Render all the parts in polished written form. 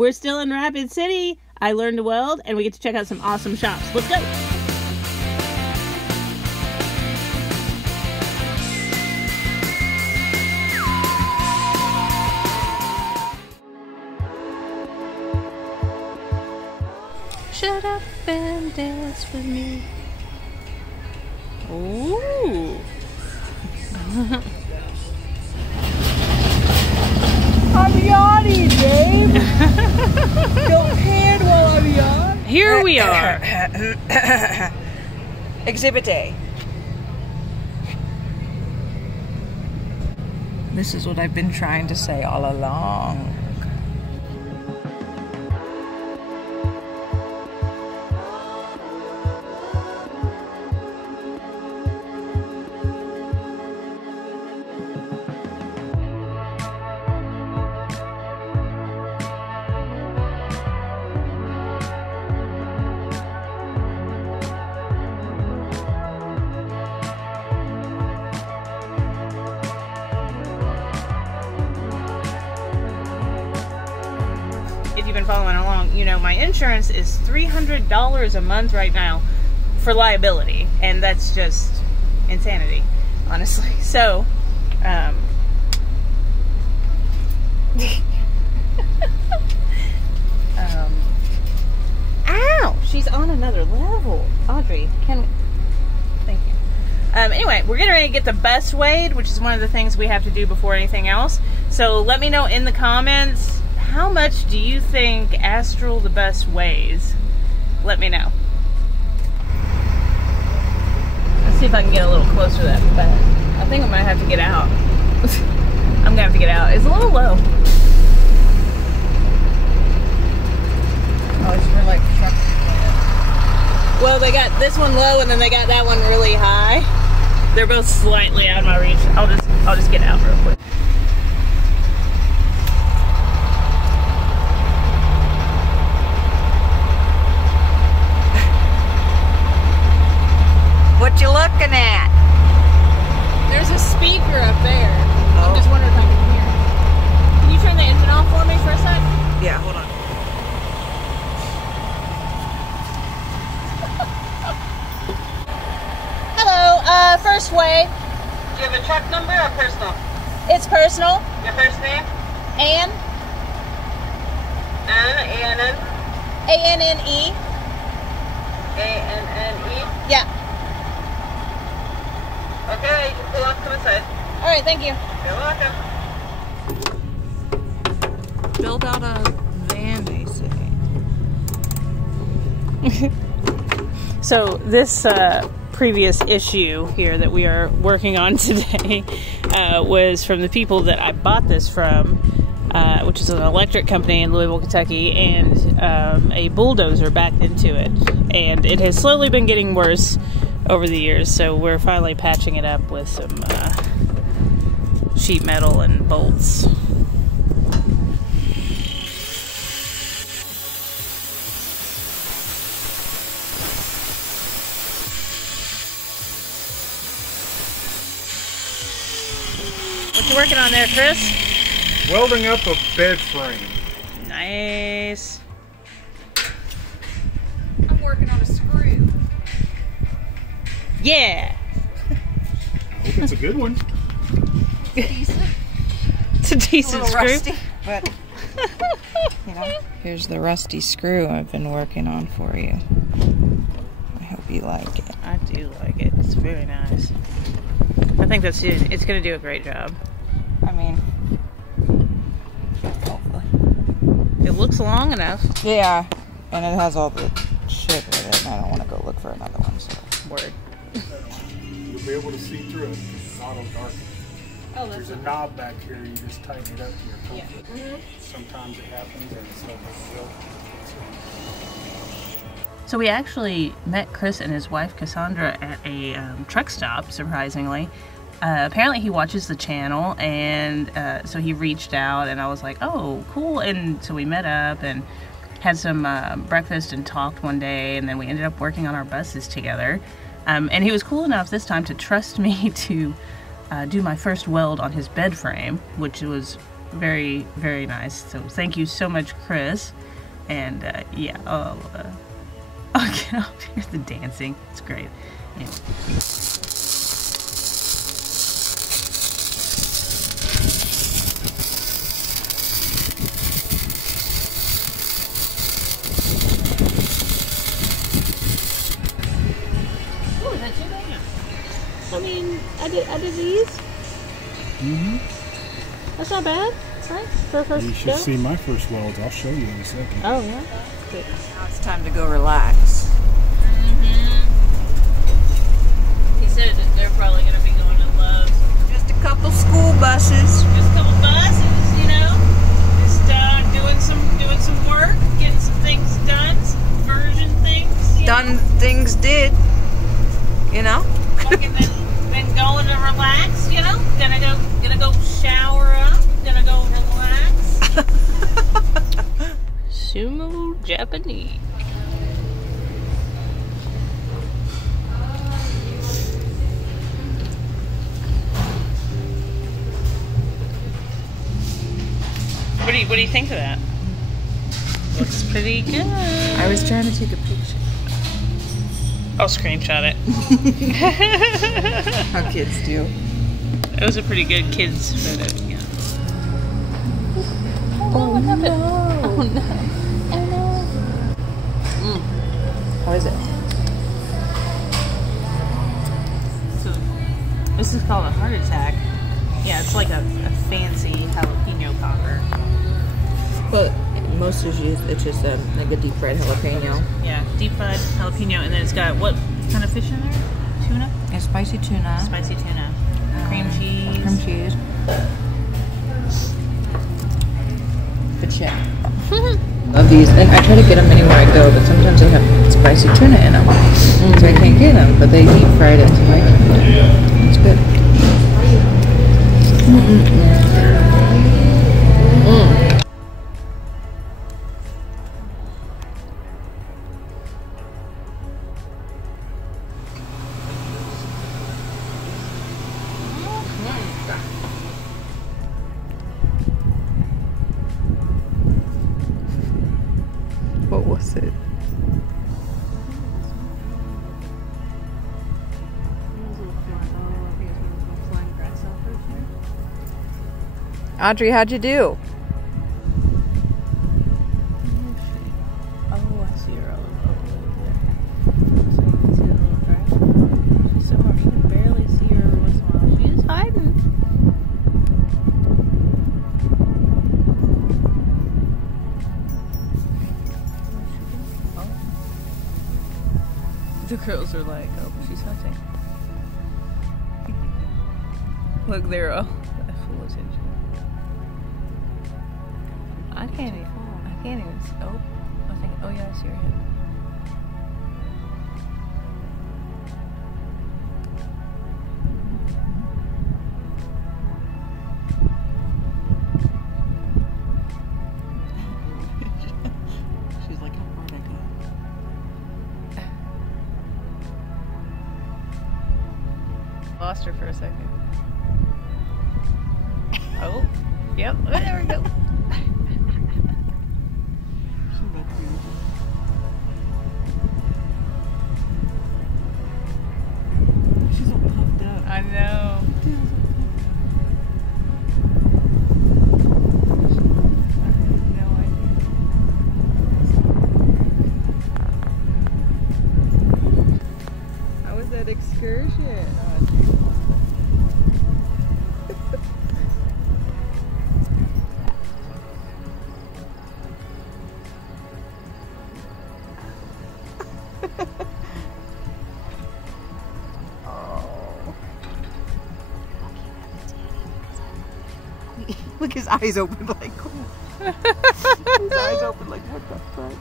We're still in Rapid City. I learned to weld, and we get to check out some awesome shops. Let's go. Shut up and dance with me. Ooh. I'm yawning, babe. Don't hand while I'm yawning. Here we are. Exhibit A. This is what I've been trying to say all along. If you've been following along, you know my insurance is $300 a month right now for liability, and that's just insanity, honestly. So, ow! She's on another level. Audrey, thank you. Anyway, we're getting ready to get the bus weighed, which is one of the things we have to do before anything else. So let me know in the comments, how much do you think Astral the bus weighs? Let me know. Let's see if I can get a little closer to that bed. I think I might have to get out. I'm gonna have to get out. It's a little low. Oh, it's for like trucks. Well, they got this one low and then they got that one really high. They're both slightly out of my reach. I'll just get out real quick. What you looking at? There's a speaker up there. Oh. I'm just wondering if I can hear it. Can you turn the engine off for me for a sec? Yeah, hold on. Hello, first weigh. Do you have a truck number or personal? It's personal. Your first name? Ann. A-N-N? A-N-N-E. A-N-N-E? Yeah. Okay, you can pull off to the side. Alright, thank you. You're welcome. Build out a van, they say. So this previous issue here that we are working on today was from the people that I bought this from, which is an electric company in Louisville, Kentucky, and a bulldozer backed into it. And it has slowly been getting worse over the years, so we're finally patching it up with some sheet metal and bolts. What you working on there, Chris? Welding up a bed frame. Nice. I'm working on a screw. Yeah. I hope it's a good one. Decent. It's a decent screw. Rusty, but you know. Here's the rusty screw I've been working on for you. I hope you like it. I do like it. It's very nice. I think it's going to do a great job. I mean, hopefully. It looks long enough. Yeah, and it has all the shit with it, and I don't want to go look for another one, so. Word. You'll be able to see through it. It's auto darkening. Oh, There's a knob back here. You just tighten it up to your comfort. Yeah. Sometimes it happens and it's not will. So we actually met Chris and his wife Cassandra at a truck stop, surprisingly. Apparently he watches the channel, and so he reached out, and I was like, oh, cool. And so we met up and had some breakfast and talked one day, and then we ended up working on our buses together. And he was cool enough this time to trust me to do my first weld on his bed frame, which was very, very nice. So thank you so much, Chris. And yeah, okay, here's the dancing. It's great. Anyway. Oh, is that too bad? I mean, I did these. Mm-hmm. That's not bad, right? For a first You should go? see my first welds. I'll show you in a second. Oh, yeah? Good. Now it's time to go relax. He said that they're probably going to be going to Love's. Just a couple school buses. Just a couple buses, you know? Just doing some work, getting some things done, some conversion things. Done things did. You know? And then going to relax, you know? Gonna go shower up, gonna go relax. Sumo Japanese. What do you think of that? Looks pretty good. I was trying to take a picture. I'll screenshot it. How kids do. It was a pretty good kids photo. Yeah. Oh no. Oh no. Oh no. How is it? So this is called a heart attack. Yeah, it's like a fancy jalapeno popper. But most of it's just like a deep fried jalapeno. Yeah, deep fried jalapeno, and then it's got what kind of fish in there? Tuna? A spicy tuna. Spicy tuna. Cream cheese. Cream cheese. Good shit. Love these, and I try to get them anywhere I go, but sometimes they have spicy tuna in them, so I can't get them. But they deep fried it, so I can get it. It's good. What was it? Audrey, how'd you do? Oh, I see her over there. So you can see the little dragon. She's somewhere. You can barely see her every once in a while. She is hiding. The girls are like, oh, she's hunting. Look, they're all full attention. I can't even see. Oh, I think, oh yeah, I see her head. She's like, how far did I go? Lost her for a second. Oh, yep, there we go. She's all puffed up. I know. No idea. How was that excursion? Look, his eyes open like. His eyes open like, what the fuck?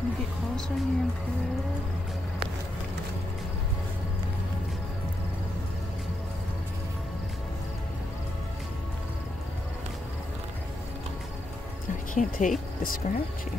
Can you get closer here and period? I can't take the scratchy.